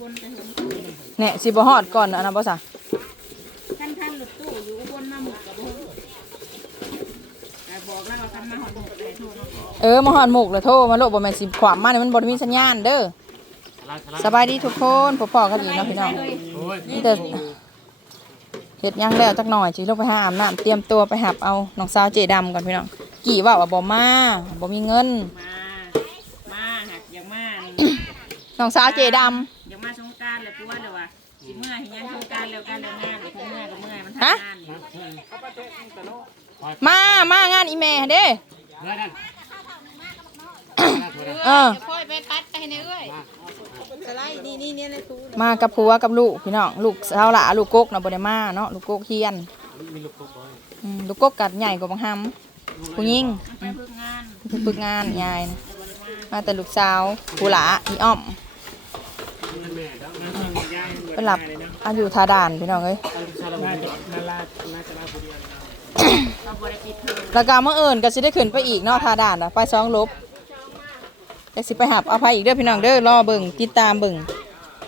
คนไปถึงแหน่สิบ่ฮอดก่อนอันนั้นบ่ซะท่านท่านรถตู้อยู่อุบนมาหมดกับบุ้งแต่บอกแล้วเราทำมาหอดหมดเลยโทรมาบอกเออมาฮอดหมุกแล้วโทรมาโลกบ่แม่นสิขวามมานี่มันบ่ได้มีสัญญาณเด้อสบายดีทุกคนพบๆกันอีกเนาะพี่น้องโอ้ยนี่แต่เฮ็ดหยังแล้วจักหน่อยสิลงไปหาอาบน้ำเตรียมตัวไปหับเอาน้องสาวเจดำก่อนพี่น้องกี่ว่าว่าบ่มาบ่มีเงินมา มาหักอย่างมานี่น้องสาวเจดอ สิเมื่อเห็นยังสงกรารแล้วการเดินงานเลยเมื่อยก็เมื่อยมันทำงานนี่ำมา มางานอีแม่เด้เฮ้ยนั่นเออ ค่อยไปปัดไปในเอ้ยสไลด์นี่นี่เนี่ยนะทูมากับผัวกับลูกพี่น้องลูกสาวหละลูกกกเนาะบ่ได้มาเนาะลูกกกเฮียนมีลูกกบบ่อยอืมลูกกกกัดใหญ่กว่าบางหำผู้หญิงไปเพิ่งงาน เพิ่งฝึกงานยายนะมาแต่ลูกสาวผู้หลาอีอ้อม นั่นแม่แล้วนั่นยาย ไปหลับอายุทาด่านพี่น้องเอ้ยน่าจะน่าลาน่าจะลาผู้เดียวเราบริปิดเทอมแล้วก็เมื่อเอิญก็สิได้ขึ้นไปอีกเนาะทาด่านน่ะไปสองลบแต่สิไปหาเอาไปอีกเด้อพี่น้องเด้อรอเบิ่งติดตามเบิ่ง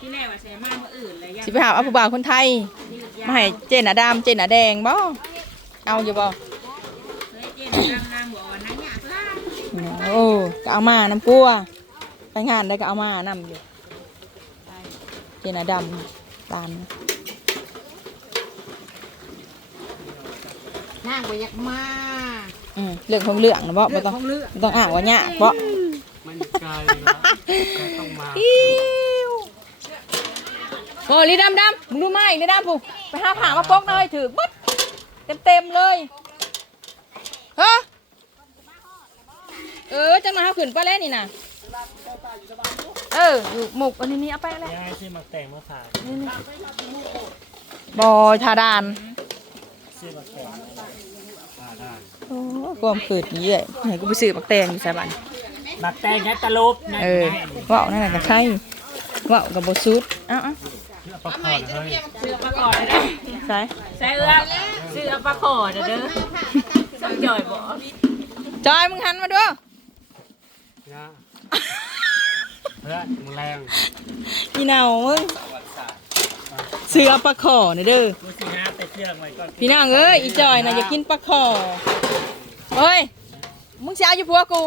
ที่แรกว่าใส่มาเมื่ออื่นเลยยังสิไปหาเอาผู้บ่าวคนไทยยืดยาวมาให้เจนหนาดำเจนหนาแดงบ่เอาอยู่บ่เฮ้ยเจ๊นางนางบอกว่านังอยากล่าโอ้ก็เอามาน้ำปัวไปงานได้ก็เอามานำอยู่ เจนหนาดำตามนางบ่อยากมาอืมเรื่องของเรื่องนะบ่บ่ต้องบ่ต้องอ่างว่าหยากบ่มันไกลนะต้องมาอิ๊วโอ้ลีดำดำมึงดูไหมลีดำปุ๊ไปหาผ่ามาปกหน่อยถือบึ๊ดเต็มเต็มๆเลยฮะเออจังมาหาขึ้นไปแล้วนี่นะ เอออยู่หมกอันนี้นี่เอาไปแล้วยายซื้อมาแต่งมาฝากบอยทาดานซื้อมาแต่งอ่าได้โอ้ความขืดเยี่ยไหนกูไปซื้อปักแตงอยู่ใช่บ้านมาแต่งแค่ตะลบนะเออว่าวนั่นแหละกับใครว่าวกับบซูดเอ้าเอ้าประคองเฮ้ยซื้อปลาขอดเด้อใช่ใส่เอื้อซื้อปลาขอดเด้อสักจ่อยบ่จอยมึงหันมาดู นะเฮ้ยมึงแรงพี่เนามึงเสือปลาขอนี่เด้อกูสิฮะไปเชื่องไว้ก่อนพี่น้องเอ้ยอีจอยนะอย่ากินปลาขอเฮ้ยมึงสิเอาอยู่พัวกู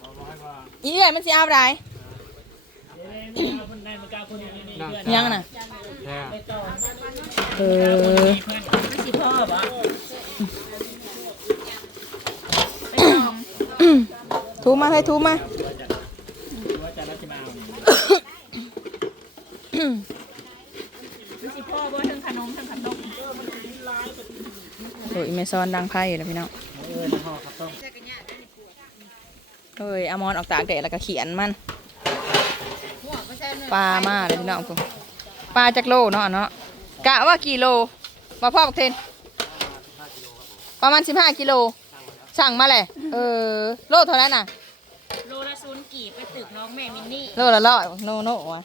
เอาไว้ว่าอีเอ้ยมันสิเอาอะไรคนใดมากาคนนี้นี่ยังน่ะแค่เออไม่สิพ่อบ่ไปจอง ทูมาให้ทูมาว่าจะรัชมาเอาไม่สิพ่อบ่ทั้งขนมทั้งขนมโอ้ยเมซอนดังไพ่แล้วพี่น้องเฮ้ยอมอนออกตากแดดแล้วก็เขียนมันปลามาเลยพี่น้องผมปลาจากโลเนาะเนาะกะว่ากี่โลมาพ่อบักเทนประมาณสิบห้ากิโล สั่งมาเลยเออ โลเท่านั้นน่ะ โลละศูนย์กี่ไปตึกน้องแม่มินนี่ โลละร้อยโนโน่วะ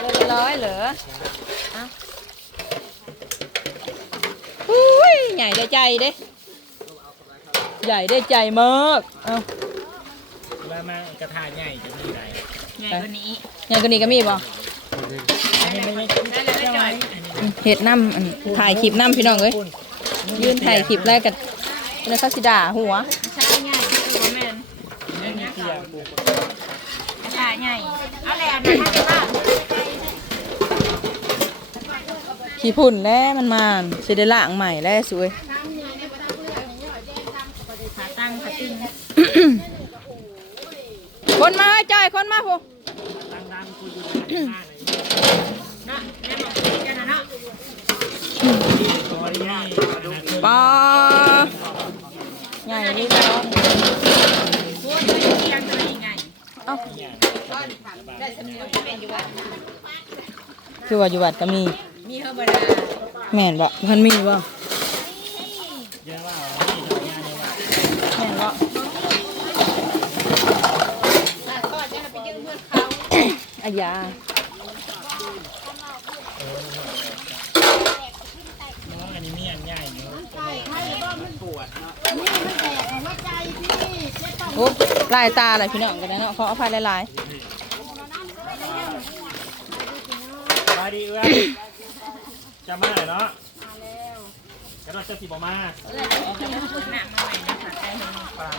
โลละร้อยเหรออะอุ้ยใหญ่ได้ใจเด้ใหญ่ได้ใจมากเอาแล้วมากระทาใหญ่จะมีอะไรใหญ่กว่านี้ใหญ่กว่านี้ก็มีบ่อันนี้ไม่ใช่ได้เลยได้จ่อยอืมเห็ดน้ำอันถ่ายคลิปน้ำพี่น้องเอ้ยยืนถ่ายคลิปแล้วกัน แล้วเขาสิด่าหัวใช่ใหญ่ตัวแม่นไม่มีเตียงใช่ใหญ่เอาแหละนะให้ได้บ้างขี้พุ่นแล้วมันมาสิได้ล่างใหม่แล้วสวยขาตั้งขาติ้งคนมาให้จ่ายคนมาผู้ดังๆกูอยู่ในหน้าเลยเนาะแม่บอกกินกันนะเนาะตัวนี้ปอ ใหญ่นี่แล้วพูดไปเที่ยงเลยไงเอ้าคือว่าอยู่วัดก็มี มีธรรมดาแม่นบ่มันมีบ่เยอะว่านี่ทำงานในวัดแม่นบ่อายา น้องอันนี้มีอันใหญ่เนาะ โอ้ ลายตาอะไรพี่น้องกันนะเนาะขออภัยหลายายดีเอื้อนจะมาเลยเนาะมาแล้วกระโดดจะสิบอมาเอ้ยจะมาขุดหนักมาใหม่นะคะใจเห็นปลา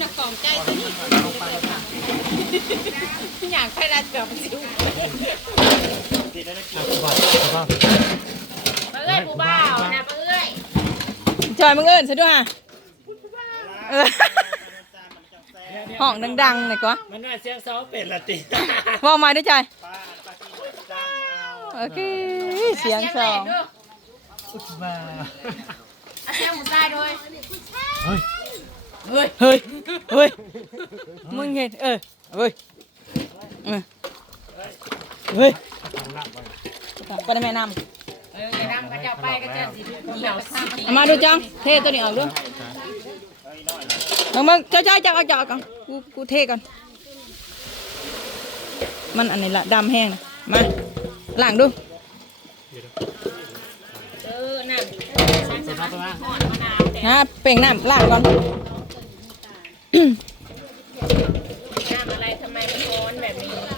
หนักกล่องใจที่นี่อยากให้เราเกือบสิวติดได้ไหมกินมาเอ้ยผู้บ่าวนะมาเอ้ยจอยมึงเอิญซะด้วยฮะเออ ห้องดังๆหน่อยกว่ามันน่าเสียงเสาเป็ดละติว่าออกมาด้วยจอยป้าป้ากินจ้างเอาโอเคเสียงสองอุดบ้าอาเสียงหมูตายด้วยเฮ้ยเฮ้ยเฮ้ยมึงเห็นเออเฮ้ยเออเฮ้ยทำหนักไปไปได้แม่นเออจะนั่งก็จะไปก็จะสิเหี่ยวสิำเอามาดูจังเทตัวนี้ออกดู มึงมึงจ้อยจ้อยจับเอาจ้าก่อนกูกูเทก่อน มันอันไหนละดำแห้งนะมาล้างดูเออนั่นฉันจะมาทอดมะนาวแต่นะเป่งน้ำล้างก่อน น้ำอะไรทำไมมันร้อนแบบนี้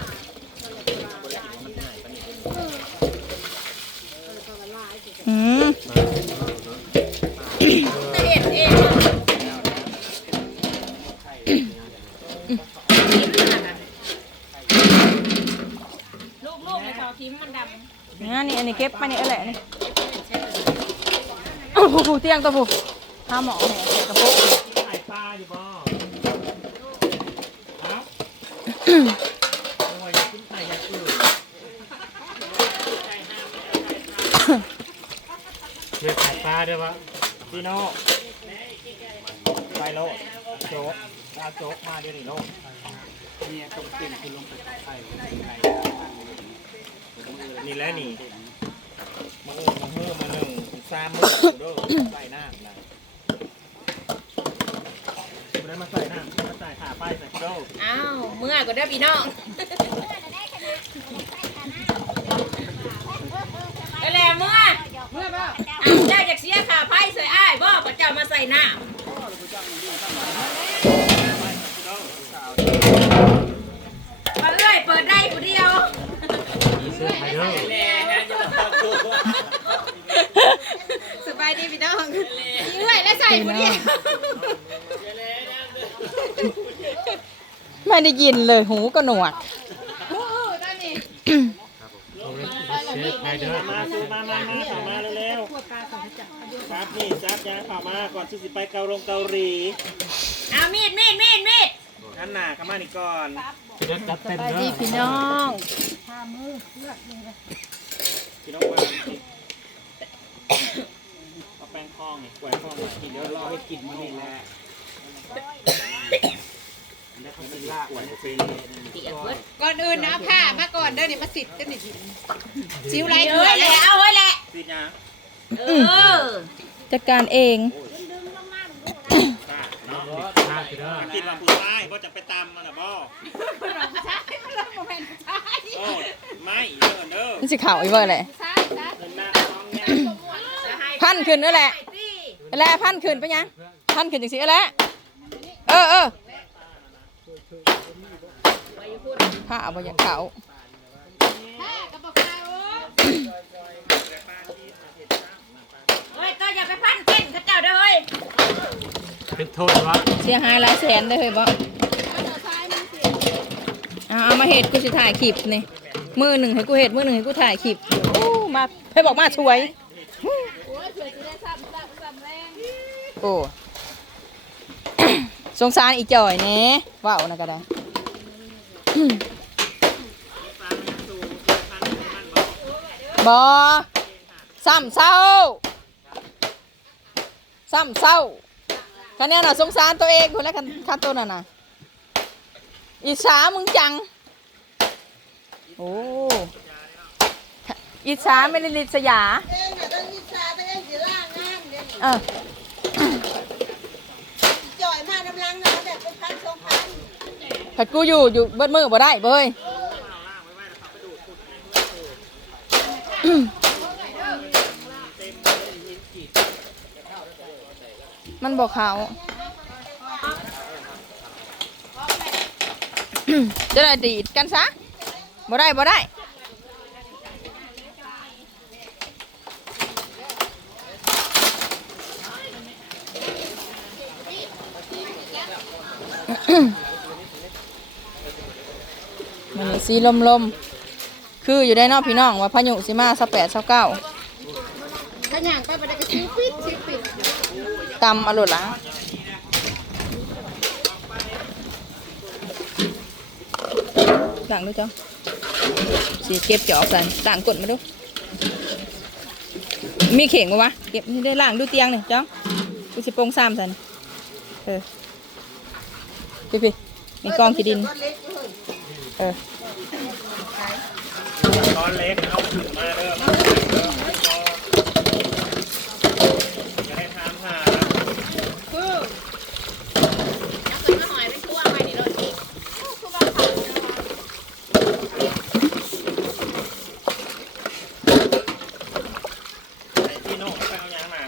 โอ้โหเตียงตัวผู้ห้าหมอเนี่ยใส่กระปุกไข่ปลาอยู่บ่ครับโอ้ยกินไข่ยาอื่นเรียกไข่ปลาดี๋ยวะพี่โน่ไปโลโจ๊กเอาโจ๊กมาเดี๋ยวนี้โลนี่ยตรงเต็มคือลงไปไข่นี่แหละนี่มาเออมาเฮือมาหนึ่ง สามมือเด้อใส่หน้านะไม่ได้มาใส่หน้ามาใส่ขาป้ายใส่โดอ้าวเมื่อก็ได้พี่น้องก็แหละเมื่อเมื่อบ่อ้าวเจ้าอยากเสียขาไพ่ใส่อ้ายบ่พระเจ้ามาใส่น้ำมาเอ้ยเปิดได้ผู้เดียวเสื้อไทยเด้อ สบายดีพี่น้องเอ้ยแล้วใส่ผู้เดียวไม่ได้ยินเลยหูก็หนวกโอ้โหตอนนี้เสื้อไทยเด้อมาซื้อมามามาเข้ามาเร็วๆซับนี่ซับยาเข้ามาก่อนที่สิไปเกาลงเกาหลีเอามีดมีดมีดมีดอันหนาเข้ามานี่ก่อนไปดีพี่น้องพี่น้องว่าเอาแป้งคล้องนี่แกินเดี๋ยวรอให้กินมันนี่แหละแล้วเขาจะลากแกว่งไปเปียกเบิดก่อนอื่นนะเอาผ้ามาก่อนเด้อนี่มาสิทธิ์เด้อนี่ชิวไรเอ้ยแหละเอาไว้แหละสิยาเออจัดการเองกินลำพูไม้ก็จะไปตำมันนะบ่โอ้ไม่เด้อเด้อนี่สิข่าวอีเวอร์แหละเดินหน้าท้องเนี่ย พันขึ้นนั่นแหละ แหละพันขึ้นไปยังพันขึ้นจังสิแหละเออเออผ้าเอาไปยังเขาเฮ้ยก็อย่าไปพันเก่งกับเจ้าเด้อเฮ้ยเป็นโทษวะเสียหายหลายแสนได้อเฮ้ยบ่เอาเอามาเห็ดกูสิถ่ายคลิปนี่มือหนึ่งให้กูเห็ดมือหนึ่งให้กูถ่ายคลิปโอ้มาให้บอกมาช่วยโอ้สงสารอีจ่อยแหน่ว้าวนะก็ได้บอซ้ำเศร้าซ้ำเศร้าคะแนนน่ะสงสารตัวเองคนแรกกันค่าตัวน่ะนะอิจฉามึงจัง โอ้อิจฉาไม่ได้ลิษยาเองน่ะต้องนิสาต้องเองสิล่างงานเด้อเออ จ่อยมาน้ำลังนะแบบเป็นพันสองพันผัดกูอยู่อยู่เบิดมือบ่ได้เบ้ยมันบอกเขาจะได้ดีดกันซะบ่ได้บ่ได้ มันนี่สีลมลมๆคืออยู่ได้เนอกพี่น้องว่าพายุสิมาสักแปดสักเก้าขย่างไปบันไดก็ซื้อปิดซื้อปิดตำอร่อยละหลังดูจ้ะสีเก็บจอกสันต่างกดมาดู มีเข่งปะวะ เก็บนี่ได้ล่างดูเตียงนี่จ้องกูสิโปรงซ้ำสัน เออ พี่พี่มีกองขี้ดิน เออตอนเล็กเอาขึ้นมาเริ่มจะให้ถามหา ไอ้พี่โน่ไปเอายางมา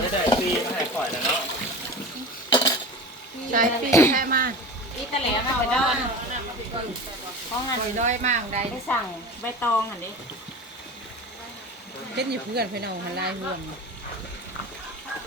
ไม่ได้ปีมาให้ปล่อยแล้วเนาะ ใช้ปีแค่มา อีตะแหลมาไปดอน ข องงานสิร้อยมากได้ไปสั่งใบตองหันดิเล่นอยู่เพื่อนพี่น้องหันลายห่วงเ